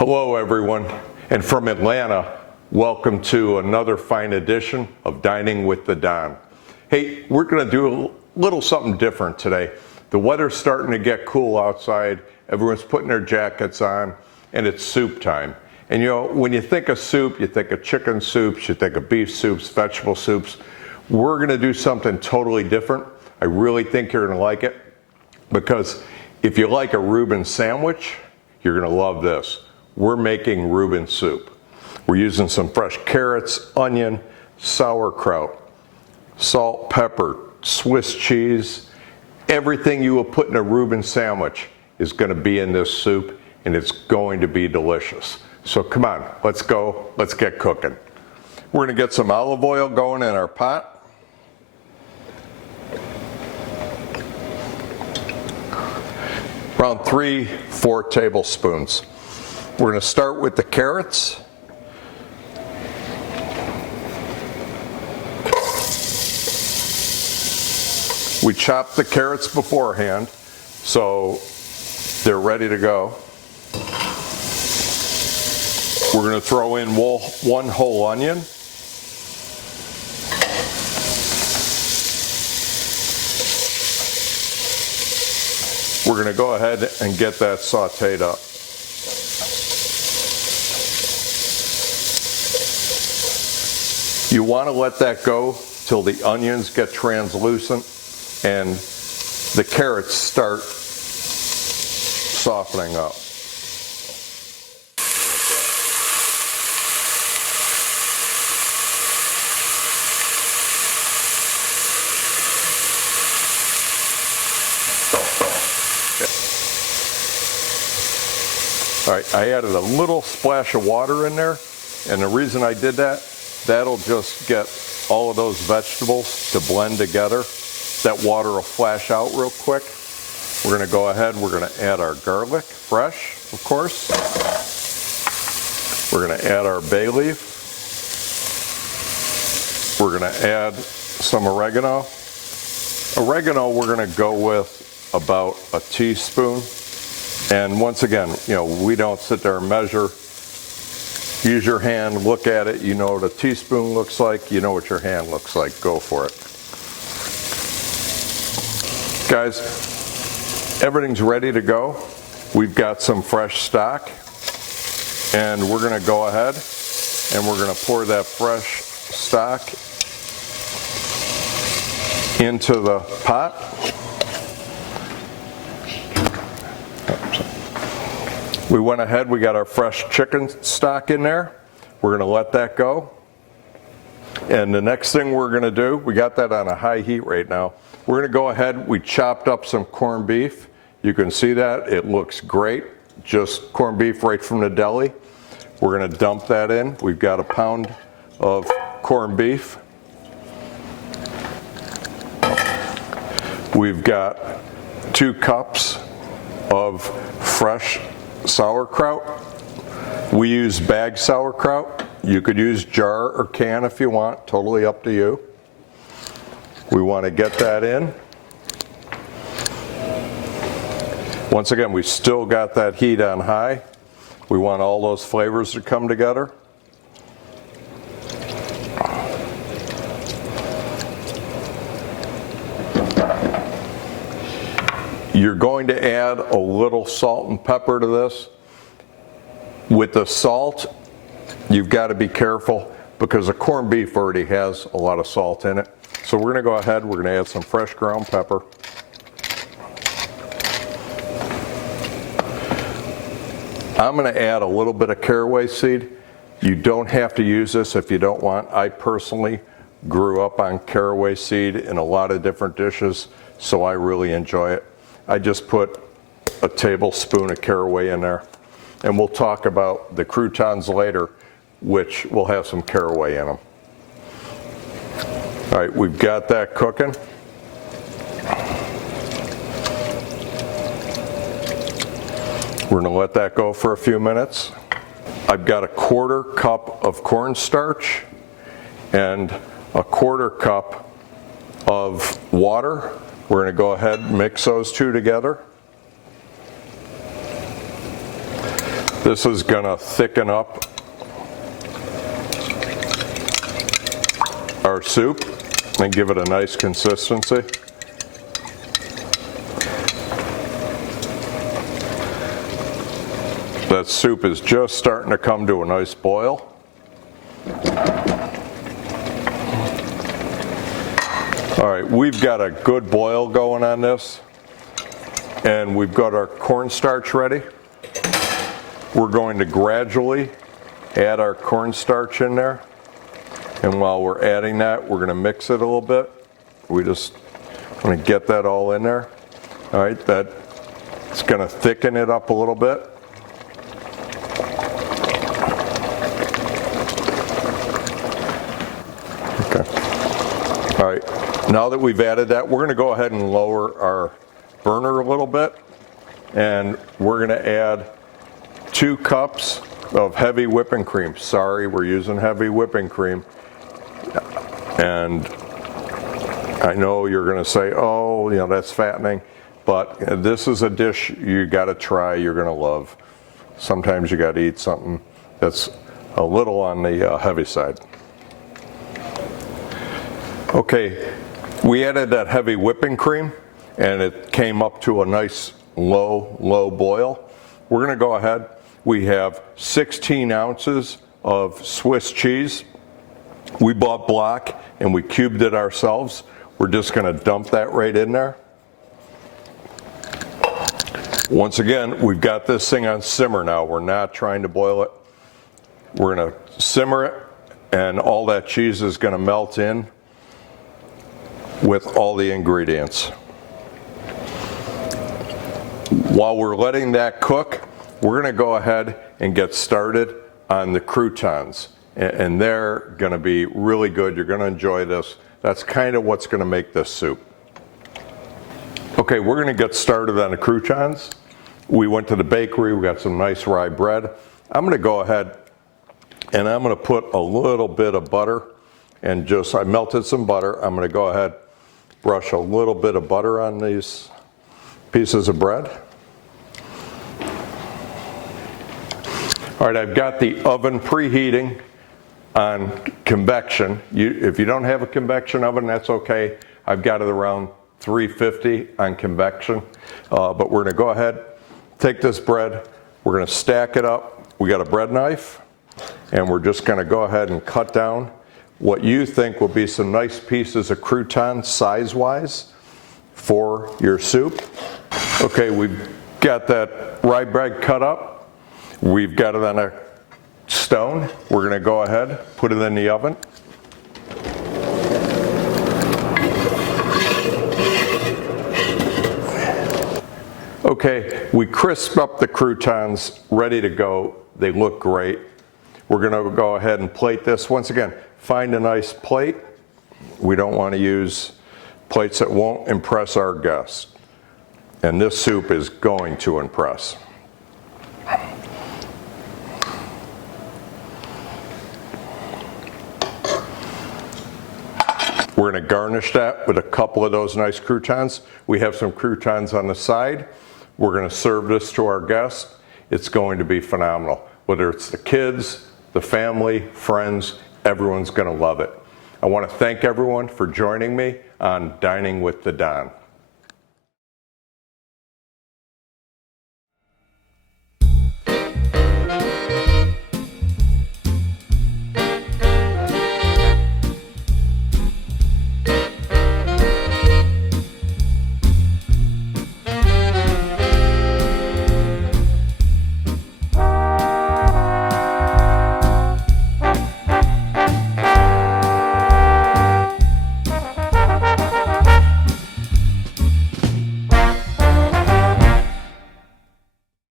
Hello everyone, and from Atlanta, welcome to another fine edition of Dining with the Don. Hey, we're going to do a little something different today. The weather's starting to get cool outside, everyone's putting their jackets on, and it's soup time. And you know, when you think of soup, you think of chicken soups, you think of beef soups, vegetable soups. We're going to do something totally different. I really think you're going to like it, because if you like a Reuben sandwich, you're going to love this. We're making Reuben soup. We're using some fresh carrots, onion, sauerkraut, salt, pepper, Swiss cheese. Everything you will put in a Reuben sandwich is going to be in this soup, and it's going to be delicious. So come on, let's go, let's get cooking. We're going to get some olive oil going in our pot. Around 3-4 tablespoons. We're going to start with the carrots. We chopped the carrots beforehand, so they're ready to go. We're going to throw in one whole onion. We're going to go ahead and get that sautéed up. You want to let that go till the onions get translucent and the carrots start softening up. All right, I added a little splash of water in there, and the reason I did that, that'll just get all of those vegetables to blend together. That water will flash out real quick. We're going to go ahead, we're going to add our garlic, fresh, of course. We're going to add our bay leaf. We're going to add some oregano. Oregano we're going to go with about a teaspoon. And once again, you know, we don't sit there and measure. Use your hand, look at it, you know what a teaspoon looks like, you know what your hand looks like, go for it. Guys, everything's ready to go. We've got some fresh stock, and we're going to go ahead and we're going to pour that fresh stock into the pot. We went ahead, we got our fresh chicken stock in there. We're going to let that go. And the next thing we're going to do, we got that on a high heat right now. We're going to go ahead, we chopped up some corned beef. You can see that, it looks great. Just corned beef right from the deli. We're going to dump that in. We've got a pound of corned beef. We've got 2 cups of fresh sauerkraut. We use bagged sauerkraut. You could use jar or can if you want, totally up to you. We want to get that in. Once again, we still got that heat on high. We want all those flavors to come together. You're going to add a little salt and pepper to this. With the salt, you've got to be careful because the corned beef already has a lot of salt in it. So we're going to go ahead, we're going to add some fresh ground pepper. I'm going to add a little bit of caraway seed. You don't have to use this if you don't want. I personally grew up on caraway seed in a lot of different dishes, so I really enjoy it. I just put a tablespoon of caraway in there. And we'll talk about the croutons later, which will have some caraway in them. All right, we've got that cooking. We're going to let that go for a few minutes. I've got a 1/4 cup of cornstarch and a 1/4 cup of water. We're going to go ahead and mix those two together. This is gonna thicken up our soup and give it a nice consistency. That soup is just starting to come to a nice boil. All right, we've got a good boil going on this, and we've got our cornstarch ready. We're going to gradually add our cornstarch in there. And while we're adding that, we're gonna mix it a little bit. We just wanna get that all in there. All right, that's gonna thicken it up a little bit. Okay. All right, now that we've added that, we're gonna go ahead and lower our burner a little bit. And we're gonna add 2 cups of heavy whipping cream. Sorry, we're using heavy whipping cream. And I know you're going to say, oh, that's fattening, but this is a dish you got to try, you're going to love. Sometimes you got to eat something that's a little on the heavy side. Okay, we added that heavy whipping cream, and it came up to a nice low boil. We're going to go ahead. We have 16 ounces of Swiss cheese. We bought block and we cubed it ourselves. We're just going to dump that right in there. Once again, we've got this thing on simmer now. We're not trying to boil it. We're going to simmer it, and all that cheese is going to melt in with all the ingredients. While we're letting that cook, we're going to go ahead and get started on the croutons. And they're going to be really good. You're going to enjoy this. That's kind of what's going to make this soup. Okay, we're going to get started on the croutons. We went to the bakery. We got some nice rye bread. I'm going to go ahead and I'm going to put a little bit of butter, and I melted some butter. I'm going to go ahead, brush a little bit of butter on these pieces of bread. All right, I've got the oven preheating on convection. If you don't have a convection oven, that's okay. I've got it around 350 on convection. But we're gonna go ahead, take this bread, we're gonna stack it up. We got a bread knife, and we're just gonna go ahead and cut down what you think will be some nice pieces of crouton size-wise for your soup. Okay, we've got that rye bread cut up. We've got it on a stone. We're going to go ahead, put it in the oven. Okay, we crisp up the croutons, ready to go. They look great. We're going to go ahead and plate this. Once again, find a nice plate. We don't want to use plates that won't impress our guests. And this soup is going to impress. We're going to garnish that with a couple of those nice croutons. We have some croutons on the side. We're going to serve this to our guests. It's going to be phenomenal. Whether it's the kids, the family, friends, everyone's going to love it. I want to thank everyone for joining me on Dining with the Don.